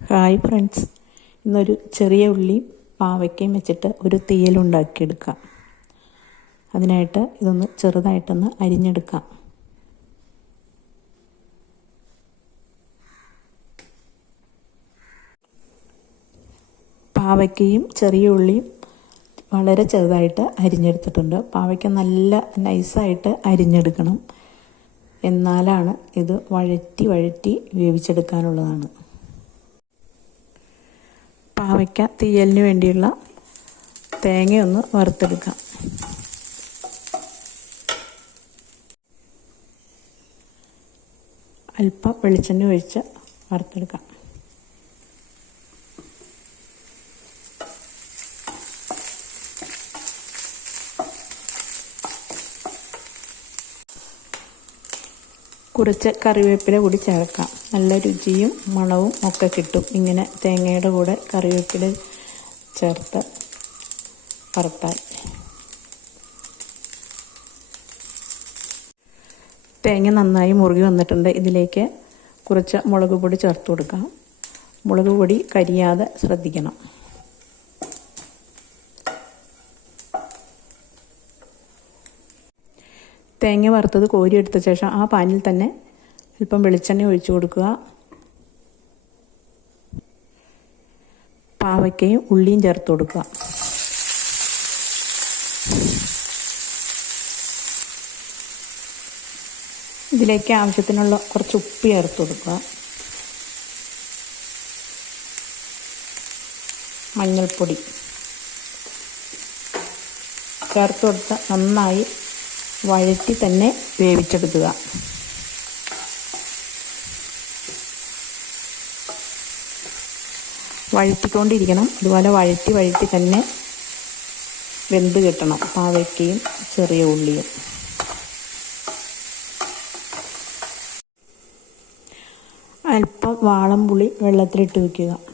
Hi friends ഇന്നൊരു ചെറിയ ഉള്ളി പാവയ്ക്കയും വെച്ചിട്ട് ഒരു തീയലുണ്ടാക്കിയെടുക്കാം അതിനായിട്ട് ഇതൊന്ന് ചെറുതായിട്ടൊന്ന് അരിഞ്ഞെടുക്കാം. പാവയ്ക്കയും ചെറിയ ഉള്ളിയും വളരെ ചെറുതായിട്ട് അരിഞ്ഞെടുത്തിട്ടുണ്ട്. പാവയ്ക്ക നല്ല നൈസായിട്ട് അരിഞ്ഞെടുക്കണം. എന്നാലാണ് ഇത് വഴറ്റി വഴറ്റി വേവിച്ചെടുക്കാനുള്ളതാണ് പാവയ്ക്ക തീയലിന് വേണ്ടിയുള്ള തേങ്ങയൊന്ന് വറുത്തെടുക്കാം. അല്പം വെളിച്ചെണ്ണ ഒഴിച്ച് വറുത്തെടുക്കാം. കുറച്ച് കറിവേപ്പില കൂടി ചേർക്കാം. നല്ല രുചിയും മണവും ഒക്കെ കിട്ടും. ഇങ്ങനെ തേങ്ങയുടെ കൂടെ കറിവേപ്പില ചേർത്ത് വറുത്താൽ. തേങ്ങ നന്നായി മുറുകി വന്നിട്ടുണ്ട്. ഇതിലേക്ക് കുറച്ച് മുളക് പൊടി ചേർത്ത് കൊടുക്കാം. മുളക് പൊടി കരിയാതെ ശ്രദ്ധിക്കണം. തേങ്ങ വറുത്തത് കോരിയെടുത്ത ശേഷം ആ പാനിൽ തന്നെ അല്പം വെളിച്ചെണ്ണ ഒഴിച്ചു കൊടുക്കുക. പാവയ്ക്കയും ഉള്ളിയും ചേർത്ത് കൊടുക്കുക. ഇതിലേക്ക് ആവശ്യത്തിനുള്ള കുറച്ച് ഉപ്പ് ചേർത്ത് കൊടുക്കുക. മഞ്ഞൾപ്പൊടി ചേർത്ത് കൊടുത്ത് നന്നായി വഴറ്റി തന്നെ വേവിച്ചെടുക്കുക. വഴറ്റിക്കൊണ്ടിരിക്കണം. ഇതുപോലെ വഴറ്റി വഴറ്റി തന്നെ വെന്ത് കിട്ടണം. പാവയ്ക്കയും ചെറിയ ഉള്ളിയും. അല്പം വാളംപുളി വെള്ളത്തിലിട്ട് വയ്ക്കുക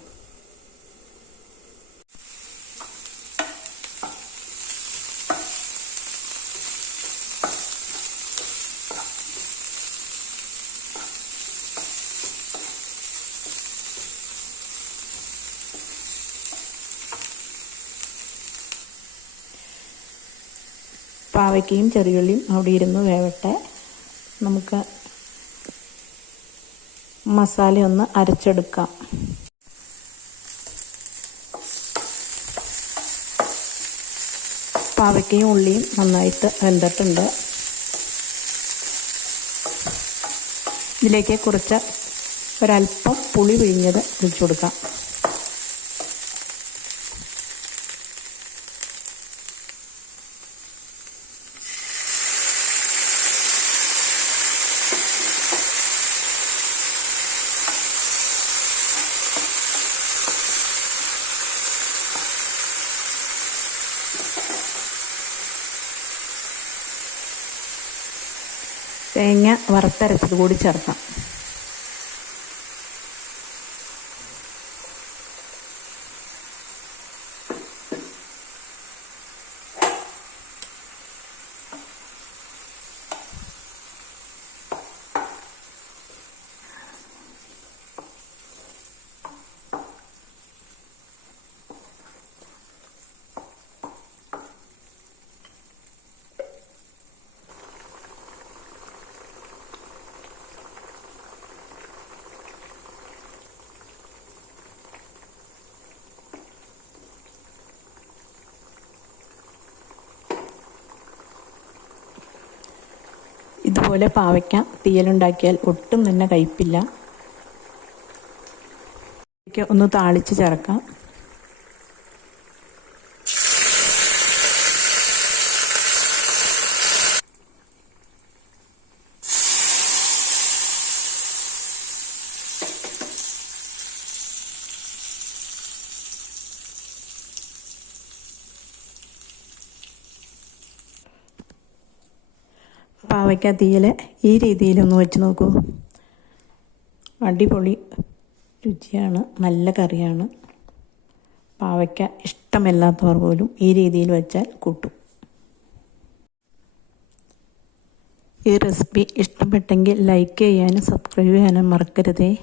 പാവയ്ക്കയും ചെറിയുള്ളിയും അവിടെ ഇരുന്ന് വേവട്ടെ. നമുക്ക് മസാല ഒന്ന് അരച്ചെടുക്കാം. പാവയ്ക്കയും ഉള്ളിയും നന്നായിട്ട് വെന്തിട്ടുണ്ട്. ഇതിലേക്ക് കുറച്ച് ഒരല്പം പുളി പിഴിഞ്ഞത് ഒഴിച്ചു കൊടുക്കാം. തേങ്ങ വറുത്തരച്ചത് കൂടി ചേർക്കാം. ഇതുപോലെ പാവയ്ക്ക തീയലുണ്ടാക്കിയാൽ ഒട്ടും തന്നെ കയ്പില്ല. ഒന്ന് താളിച്ച് ചേർക്കാം. പാവയ്ക്ക തീയൽ ഈ രീതിയിലൊന്ന് വെച്ച് നോക്കൂ. അടിപൊളി രുചിയാണ് നല്ല കറിയാണ്. പാവയ്ക്ക ഇഷ്ടമല്ലാത്തവർ പോലും ഈ രീതിയിൽ വെച്ചാൽ കൂട്ടും. ഈ റെസിപ്പി ഇഷ്ടപ്പെട്ടെങ്കിൽ ലൈക്ക് ചെയ്യാനും സബ്സ്ക്രൈബ് ചെയ്യാനും മറക്കരുതേ.